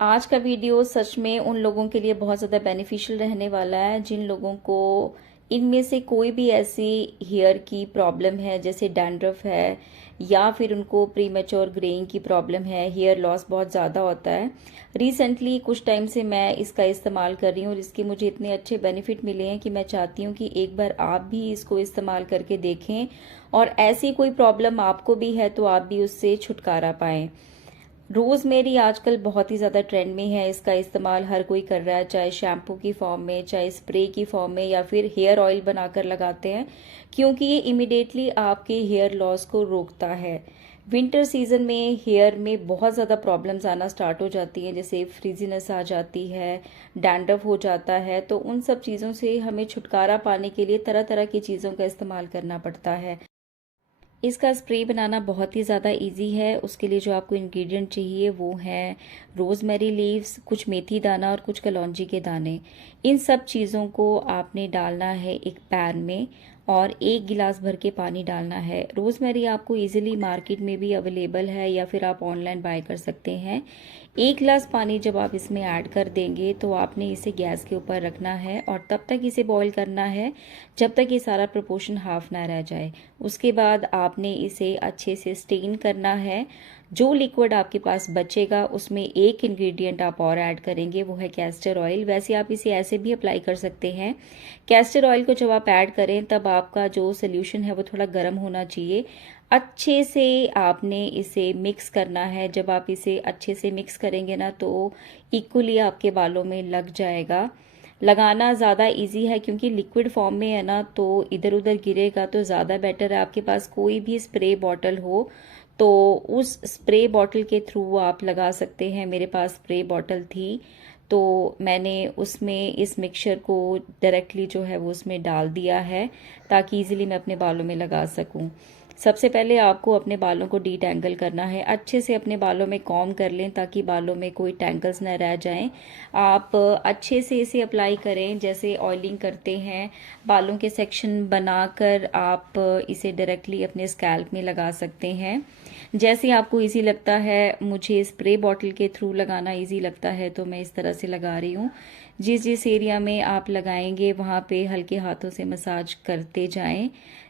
आज का वीडियो सच में उन लोगों के लिए बहुत ज़्यादा बेनिफिशियल रहने वाला है जिन लोगों को इनमें से कोई भी ऐसी हेयर की प्रॉब्लम है, जैसे डैंड्रफ है या फिर उनको प्रीमेच्योर ग्रेइंग की प्रॉब्लम है, हेयर लॉस बहुत ज़्यादा होता है। रिसेंटली कुछ टाइम से मैं इसका इस्तेमाल कर रही हूँ और इसके मुझे इतने अच्छे बेनिफिट मिले हैं कि मैं चाहती हूँ कि एक बार आप भी इसको इस्तेमाल करके देखें और ऐसी कोई प्रॉब्लम आपको भी है तो आप भी उससे छुटकारा पाएं। रोज़मेरी आजकल बहुत ही ज़्यादा ट्रेंड में है। इसका इस्तेमाल हर कोई कर रहा है, चाहे शैम्पू की फॉर्म में, चाहे स्प्रे की फॉर्म में या फिर हेयर ऑयल बनाकर लगाते हैं, क्योंकि ये इमिडिएटली आपके हेयर लॉस को रोकता है। विंटर सीजन में हेयर में बहुत ज़्यादा प्रॉब्लम्स आना स्टार्ट हो जाती हैं, जैसे फ्रीजीनेस आ जाती है, डैंड्रफ हो जाता है। तो उन सब चीज़ों से हमें छुटकारा पाने के लिए तरह तरह की चीज़ों का इस्तेमाल करना पड़ता है। इसका स्प्रे बनाना बहुत ही ज़्यादा इजी है। उसके लिए जो आपको इंग्रेडिएंट चाहिए वो है रोज़मेरी लीव्स, कुछ मेथी दाना और कुछ कलौंजी के दाने। इन सब चीज़ों को आपने डालना है एक पैन में और 1 गिलास भर के पानी डालना है। रोज़मेरी आपको इजीली मार्केट में भी अवेलेबल है या फिर आप ऑनलाइन बाय कर सकते हैं। 1 गिलास पानी जब आप इसमें ऐड कर देंगे तो आपने इसे गैस के ऊपर रखना है और तब तक इसे बॉईल करना है जब तक ये सारा प्रोपोर्शन हाफ ना रह जाए। उसके बाद आपने इसे अच्छे से स्टेन करना है। जो लिक्विड आपके पास बचेगा उसमें एक इंग्रेडिएंट आप और ऐड करेंगे, वो है कैस्टर ऑयल। वैसे आप इसे ऐसे भी अप्लाई कर सकते हैं। कैस्टर ऑयल को जब आप ऐड करें तब आपका जो सोल्यूशन है वो थोड़ा गर्म होना चाहिए। अच्छे से आपने इसे मिक्स करना है। जब आप इसे अच्छे से मिक्स करेंगे ना तो इक्वली आपके बालों में लग जाएगा। लगाना ज़्यादा इजी है क्योंकि लिक्विड फॉर्म में है ना, तो इधर उधर गिरेगा तो ज़्यादा बेटर है। आपके पास कोई भी स्प्रे बॉटल हो तो उस स्प्रे बॉटल के थ्रू आप लगा सकते हैं। मेरे पास स्प्रे बॉटल थी तो मैंने उसमें इस मिक्सचर को डायरेक्टली जो है वो उसमें डाल दिया है ताकि इजीली मैं अपने बालों में लगा सकूं। सबसे पहले आपको अपने बालों को डीटैंगल करना है। अच्छे से अपने बालों में कॉम्ब कर लें ताकि बालों में कोई टैंगल्स न रह जाएं। आप अच्छे से इसे अप्लाई करें जैसे ऑयलिंग करते हैं। बालों के सेक्शन बनाकर आप इसे डायरेक्टली अपने स्कैल्प में लगा सकते हैं। जैसे आपको इजी लगता है, मुझे स्प्रे बॉटल के थ्रू लगाना इजी लगता है तो मैं इस तरह से लगा रही हूँ। जिस जिस एरिया में आप लगाएंगे वहाँ पे हल्के हाथों से मसाज करते जाएं,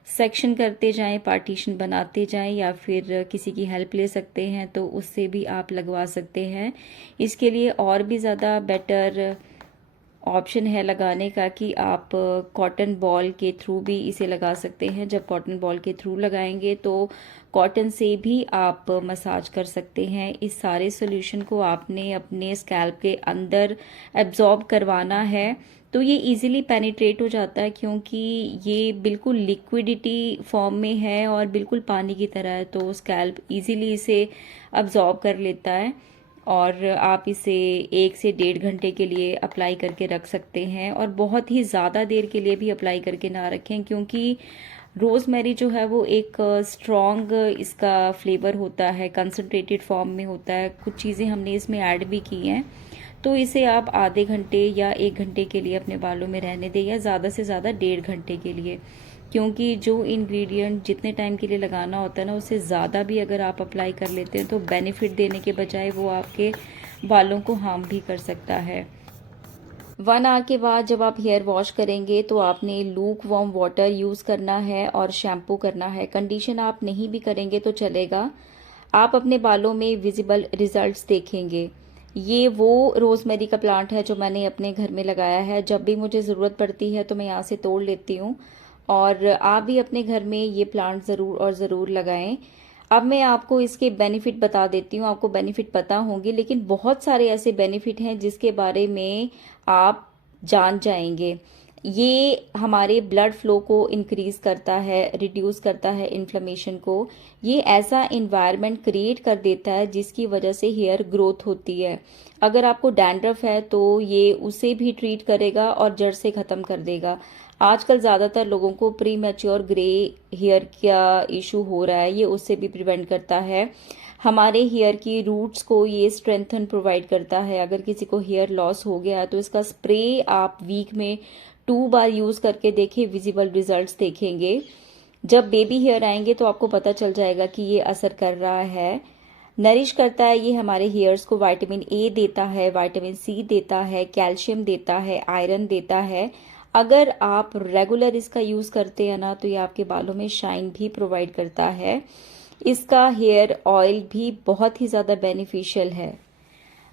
सेक्शन करते जाएं, पार्टीशन बनाते जाएं या फिर किसी की हेल्प ले सकते हैं तो उससे भी आप लगवा सकते हैं। इसके लिए और भी ज़्यादा बेटर ऑप्शन है लगाने का कि आप कॉटन बॉल के थ्रू भी इसे लगा सकते हैं। जब कॉटन बॉल के थ्रू लगाएंगे तो कॉटन से भी आप मसाज कर सकते हैं। इस सारे सॉल्यूशन को आपने अपने स्कैल्प के अंदर एब्जॉर्ब करवाना है तो ये इजीली पेनिट्रेट हो जाता है क्योंकि ये बिल्कुल लिक्विडिटी फॉर्म में है और बिल्कुल पानी की तरह है, तो स्कैल्प इजीली इसे अब्जॉर्ब कर लेता है और आप इसे 1 से 1.5 घंटे के लिए अप्लाई करके रख सकते हैं। और बहुत ही ज़्यादा देर के लिए भी अप्लाई करके ना रखें क्योंकि रोज़मेरी जो है वो एक स्ट्रॉन्ग इसका फ्लेवर होता है, कंसनट्रेटेड फॉर्म में होता है। कुछ चीज़ें हमने इसमें ऐड भी की हैं तो इसे आप आधे घंटे या 1 घंटे के लिए अपने बालों में रहने दें या ज़्यादा से ज़्यादा 1.5 घंटे के लिए, क्योंकि जो इंग्रेडिएंट जितने टाइम के लिए लगाना होता है ना उससे ज़्यादा भी अगर आप अप्लाई कर लेते हैं तो बेनिफिट देने के बजाय वो आपके बालों को हार्म भी कर सकता है। 1 आवर के बाद जब आप हेयर वॉश करेंगे तो आपने लूक वार्म वाटर यूज़ करना है और शैम्पू करना है। कंडीशन आप नहीं भी करेंगे तो चलेगा। आप अपने बालों में विजिबल रिजल्ट्स देखेंगे। ये वो रोज़मेरी का प्लांट है जो मैंने अपने घर में लगाया है। जब भी मुझे ज़रूरत पड़ती है तो मैं यहाँ से तोड़ लेती हूँ और आप भी अपने घर में ये प्लांट ज़रूर और ज़रूर लगाएं। अब मैं आपको इसके बेनिफिट बता देती हूँ। आपको बेनिफिट पता होंगे लेकिन बहुत सारे ऐसे बेनिफिट हैं जिसके बारे में आप जान जाएंगे। ये हमारे ब्लड फ्लो को इंक्रीज करता है, रिड्यूस करता है इन्फ्लेमेशन को। ये ऐसा इन्वायरमेंट क्रिएट कर देता है जिसकी वजह से हेयर ग्रोथ होती है। अगर आपको डैंड्रफ है तो ये उसे भी ट्रीट करेगा और जड़ से ख़त्म कर देगा। आजकल ज़्यादातर लोगों को प्री मैच्योर ग्रे हेयर का इशू हो रहा है, ये उससे भी प्रिवेंट करता है। हमारे हेयर की रूट्स को ये स्ट्रेंथन प्रोवाइड करता है। अगर किसी को हेयर लॉस हो गया है तो इसका स्प्रे आप वीक में 2 बार यूज़ करके देखें, विजिबल रिजल्ट्स देखेंगे। जब बेबी हेयर आएंगे तो आपको पता चल जाएगा कि ये असर कर रहा है। नरिश करता है। ये हमारे हेयर्स को विटामिन ए देता है, विटामिन सी देता है, कैल्शियम देता है, आयरन देता है। अगर आप रेगुलर इसका यूज़ करते हैं ना तो ये आपके बालों में शाइन भी प्रोवाइड करता है। इसका हेयर ऑयल भी बहुत ही ज़्यादा बेनिफिशियल है।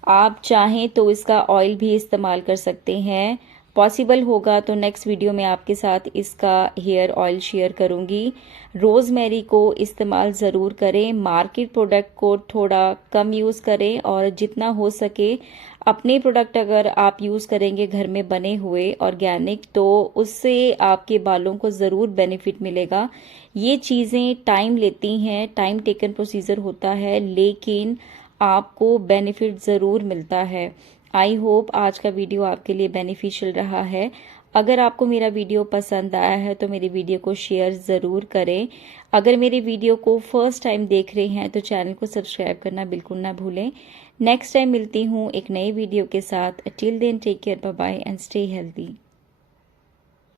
आप चाहें तो इसका ऑयल भी इस्तेमाल कर सकते हैं। पॉसिबल होगा तो नेक्स्ट वीडियो में आपके साथ इसका हेयर ऑयल शेयर करूंगी। रोज़मेरी को इस्तेमाल ज़रूर करें। मार्केट प्रोडक्ट को थोड़ा कम यूज़ करें और जितना हो सके अपने प्रोडक्ट अगर आप यूज़ करेंगे घर में बने हुए ऑर्गेनिक, तो उससे आपके बालों को ज़रूर बेनिफिट मिलेगा। ये चीज़ें टाइम लेती हैं, टाइम टेकन प्रोसीजर होता है, लेकिन आपको बेनिफिट ज़रूर मिलता है। आई होप आज का वीडियो आपके लिए बेनिफिशियल रहा है। अगर आपको मेरा वीडियो पसंद आया है तो मेरी वीडियो को शेयर ज़रूर करें। अगर मेरे वीडियो को फर्स्ट टाइम देख रहे हैं तो चैनल को सब्सक्राइब करना बिल्कुल ना भूलें। नेक्स्ट टाइम मिलती हूँ एक नई वीडियो के साथ। Till then take care, bye bye and stay healthy.